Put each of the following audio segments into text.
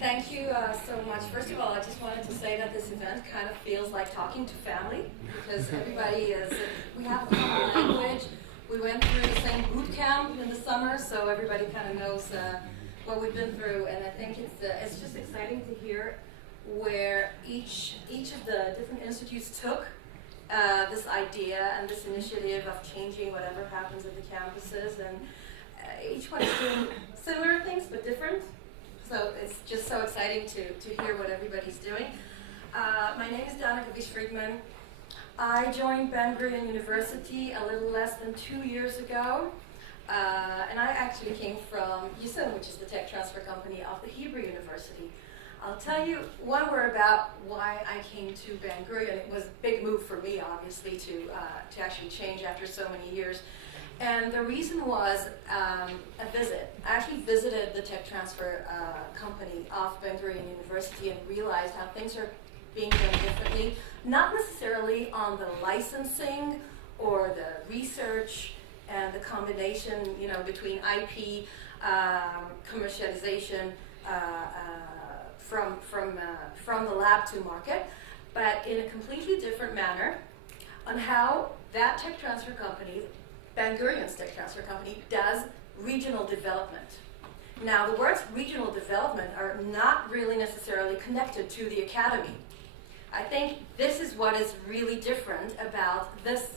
Thank you so much. First of all, I just wanted to say that this event kind of feels like talking to family because everybody is, we have a common language. We went through the same boot camp in the summer, so everybody kind of knows what we've been through. And I think it's just exciting to hear where each of the different institutes took this idea and this initiative of changing whatever happens at the campuses. And each one is doing similar things but different. So it's just so exciting to hear what everybody's doing. My name is Gavish. I joined Gurion University a little less than 2 years ago. And I actually came from USIN, which is the tech transfer company of the Hebrew University. I'll tell you one word about why I came to Gurion. It was a big move for me, obviously, to actually change after so many years. And the reason was a visit. I actually visited the tech transfer company of Gurion University and realized how things are being done differently, not necessarily on the licensing or the research and the combination, between IP, commercialization from the lab to market, but in a completely different manner on how that tech transfer company, Gurion's tech transfer company, does regional development. Now, the words regional development are not really necessarily connected to the academy. I think this is what is really different about this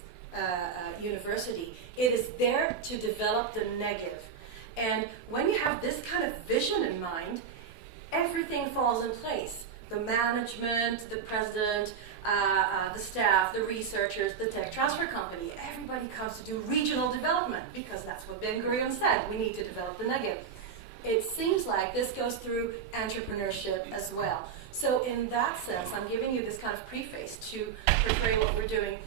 university. It is there to develop the Negev. And when you have this kind of vision in mind, everything falls in place. The management, the president, the staff, the researchers, the tech transfer company, everybody comes to do regional development because that's what Gurion said. We need to develop the Negev. It seems like this goes through entrepreneurship as well. So in that sense, I'm giving you this kind of preface to portray what we're doing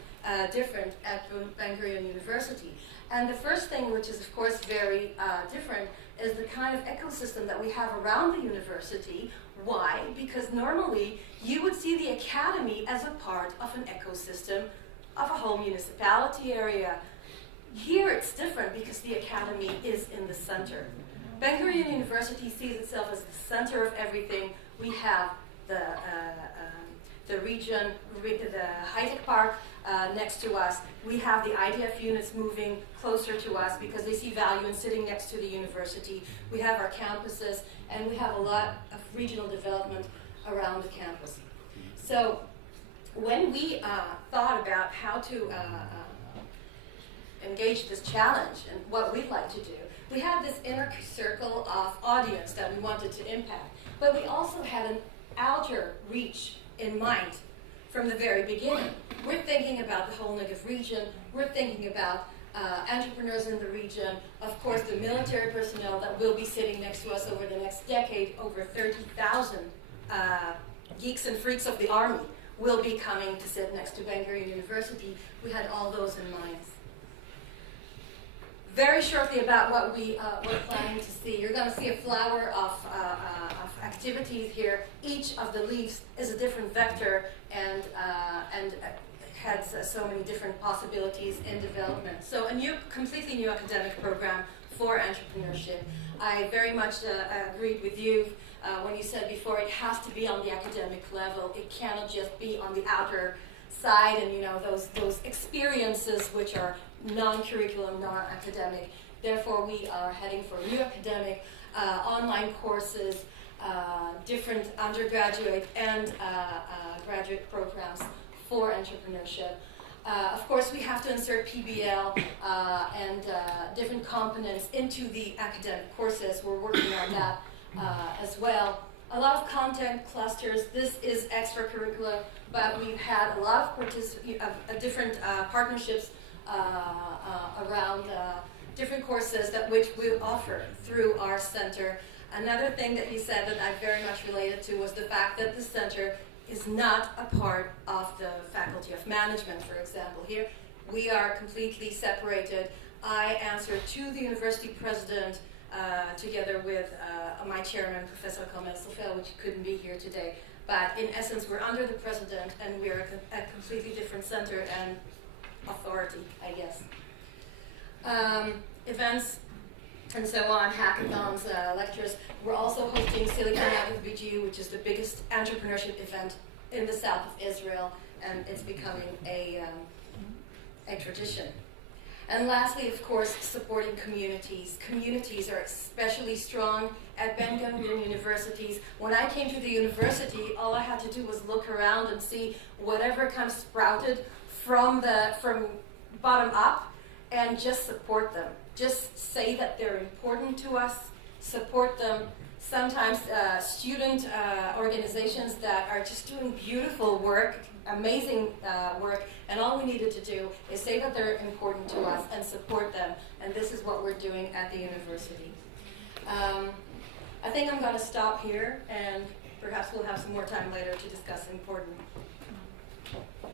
different at Gurion University. And the first thing, which is of course very different, is the kind of ecosystem that we have around the university. Why? Because normally you would see the academy as a part of an ecosystem of a whole municipality area. Here it's different because the academy is in the center. Gurion University sees itself as the center of everything. We have the region, the high-tech park next to us. We have the IDF units moving closer to us because they see value in sitting next to the university. We have our campuses, and we have a lot of regional development around the campus. So when we thought about how to engage this challenge and what we'd like to do, we had this inner circle of audience that we wanted to impact, but we also had an outer reach in mind from the very beginning. We're thinking about the whole Negev region. We're thinking about entrepreneurs in the region. Of course, the military personnel that will be sitting next to us over the next decade. Over 30,000 geeks and freaks of the army will be coming to sit next to Gurion University. We had all those in mind. Very shortly about what we're planning to see. You're going to see a flower of activities here. Each of the leaves is a different vector and has so many different possibilities in development. So a completely new academic program for entrepreneurship. I very much agreed with you when you said before it has to be on the academic level. It cannot just be on the outer side and those experiences which are non-curriculum, non-academic. Therefore, we are heading for new academic online courses, different undergraduate and graduate programs for entrepreneurship. Of course, we have to insert PBL and different components into the academic courses. We're working on that as well. A lot of content clusters. This is extracurricular, but we've had a lot of different partnerships around different courses which we offer through our center. Another thing that you said that I very much related to was the fact that the center is not a part of the Faculty of Management, for example. Here, we are completely separated. I answer to the university president together with my chairman, Professor Kamel Sofel, which couldn't be here today. But in essence, we're under the president, and we're a completely different center and authority, I guess. Events and so on, hackathons, lectures. We're also hosting hosting Silicon Valley BGU, which is the biggest entrepreneurship event in the south of Israel, and it's becoming a tradition. And lastly, of course, supporting communities. Communities are especially strong at Ben Gurion universities. When I came to the university, all I had to do was look around and see whatever kind of sprouted from bottom up, and just support them. Just say that they're important to us, support them. Sometimes student organizations that are just doing beautiful work, amazing work, and all we needed to do is say that they're important to us and support them, and this is what we're doing at the university. I think I'm going to stop here, and perhaps we'll have some more time later to discuss important